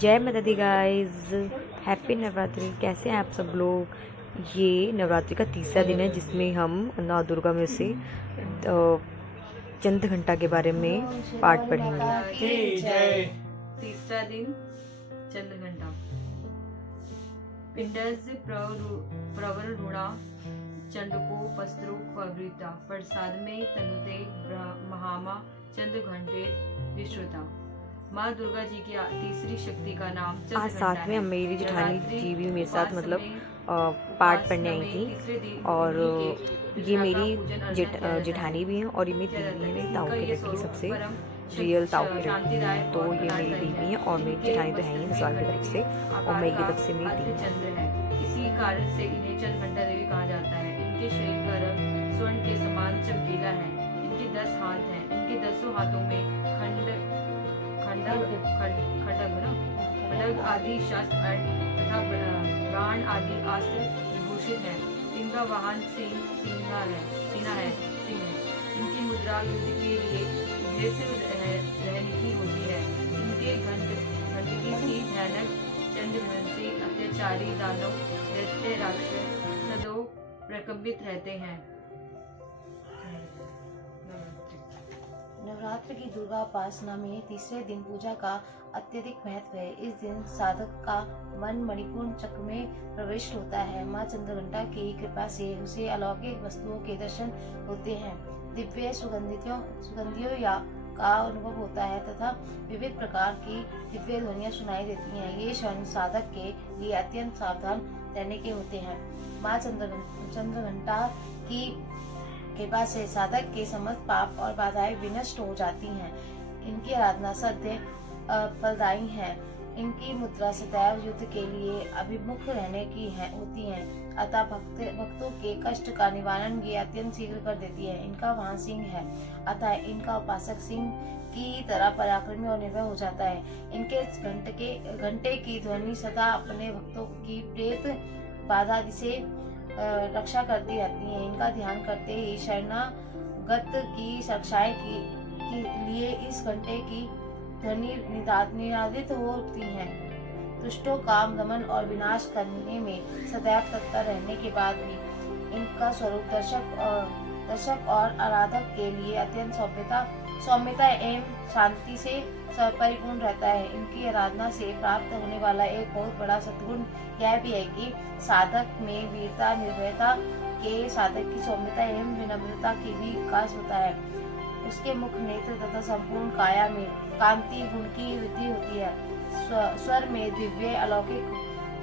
जय माता दी guys, happy Navratri. कैसे हैं आप सब लोग। ये नवरात्रि का तीसरा दिन है जिसमें हम नौ दुर्गा में से चंद्र घंटा के बारे में पाठ पढ़ेंगे। जय। तीसरा दिन चंद्र घंटा। पिंडज प्रवरुणा चंडको पस्त्रो क्ववृता प्रसाद में तनुते महामा चंद्र घंटे विश्रुता। माँ दुर्गा जी की तीसरी शक्ति का नाम चंद्र आज घंटा साथ में है। मेरी जेठानी नवरात्रि जी भी मेरे साथ उपासना में पाठ पढ़ने आई तीसरे थी। दिन और उन्हीं के ये विग्रह का मेरी पूजन अर्चन किया जाता जेठानी भी हैं और ये मेरी किया दीदी जाता है। मेरी इनका ताऊ की ये लड़की स्वरूप सबसे परम रियल ताऊ की शांतिदायक लड़की। तो और ये मेरी प्रदायकारी दीदी है। हैं और मेरी इनके जेठानी तो है ही मस्तक ससुराल की में तरफ से, और आकार मैं की का तरफ से मेरी अर्ध दीदी है। चंद्र है। इसी कारण से इन्हें चंद्र घंटा देवी कहा जाता है। इनके शरीर का रंग स्वर्ण के समान चमकीला है। इनके 10 हाथ हैं। इनके 10 हाथों में खड्ग आदि शस्त्र तथा बाण आदि अस्त्र विभूषित हैं। इनका वाहन सिंह है। इनकी मुद्रा युद्ध के लिए उभयत रहने की होती है। इनके घंट की सी भयानक चंद्रग्रहण से अत्याचारी दानव दैत्य राक्षस सदैव प्रकंपित रहते हैं। नवरात्र की दुर्गा उपासना में तीसरे दिन पूजा का अत्यधिक महत्व है। इस दिन साधक का मन मणिपूर्ण चक्र में प्रवेश होता है। माँ चंद्रघंटा की कृपा से उसे अलौकिक वस्तुओं के दर्शन होते हैं, दिव्य सुगंधियों का अनुभव होता है तथा विविध प्रकार की दिव्य ध्वनियाँ सुनाई देती हैं। ये क्षण साधक के लिए अत्यंत सावधान रहने के होते हैं। माँ चंद्रघंटा की कृपा से साधक के समस्त पाप और बाधाएं विनष्ट हो जाती हैं। इनकी आराधना सद्य फलदायी है। इनकी मुद्रा सदैव युद्ध के लिए अभिमुख रहने की होती है, अतः भक्तों के कष्ट का निवारण ये अत्यंत शीघ्र कर देती है। इनका वाहन सिंह है, अतः इनका उपासक सिंह की तरह पराक्रमी और निर्भय हो जाता है। इनके घंटे की ध्वनि सदा अपने भक्तों की प्रेत बाधा से रक्षा करती रहती है। इनका ध्यान करते ही शरणागत की रक्षाएं के लिए इस घंटे की ध्वनि निनादित होती है। दुष्टों का दमन और विनाश करने में सदैव तत्पर रहने के बाद भी इनका स्वरूप दर्शक और आराधक के लिए अत्यंत सौम्यता एवं शांति से परिपूर्ण रहता है। इनकी आराधना से प्राप्त होने वाला एक बहुत बड़ा सद्गुण यह भी है कि साधक में वीरता निर्भयता के साधक की सौम्यता एवं विनम्रता की भी विकास होता है। उसके मुख नेत्र तथा संपूर्ण काया में कांति गुण की वृद्धि होती है। स्वर में दिव्य अलौकिक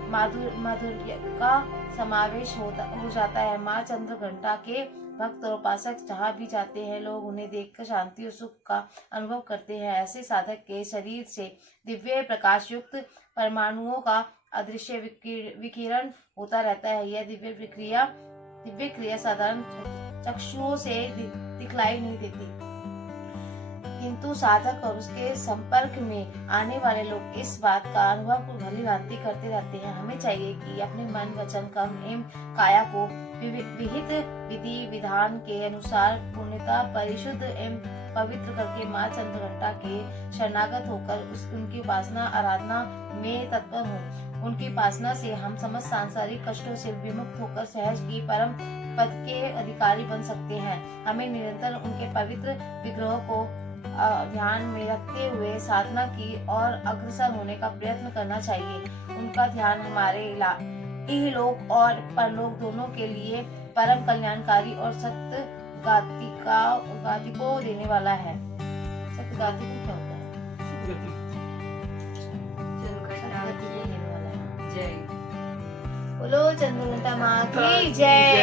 माधुर्य का समावेश हो जाता है। माँ चंद्रघंटा के भक्त और उपासक जहाँ भी जाते हैं, लोग उन्हें देखकर शांति और सुख का अनुभव करते हैं। ऐसे साधक के शरीर से दिव्य प्रकाश युक्त परमाणुओं का अदृश्य विकिरण होता रहता है। यह दिव्य क्रिया साधारण चक्षुओं से दिखलाई नहीं देती, किंतु साधक और उसके संपर्क में आने वाले लोग इस बात का अनुभव को भली भांति करते रहते हैं। हमें चाहिए कि अपने मन वचन कर्म एवं काया को विहित विधि विधान के अनुसार पूर्णतः परिशुद्ध एवं पवित्र करके माँ चंद्रघंटा के शरणागत होकर उनकी उपासना आराधना में तत्पर हों। उनकी उपासना से हम समस्त सांसारिक कष्टों से विमुक्त होकर सहज की परम पद के अधिकारी बन सकते हैं। हमें निरंतर उनके पवित्र विग्रहों को ध्यान में रखते हुए साधना की और अग्रसर होने का प्रयत्न करना चाहिए। उनका ध्यान हमारे इहलोक और परलोक दोनों के लिए परम कल्याणकारी और सत्यगाति को देने वाला है। सत्यगाति को क्या होता है? चंद्रघंटा की जय। बोलो चंद्रघंटा माँ की जय।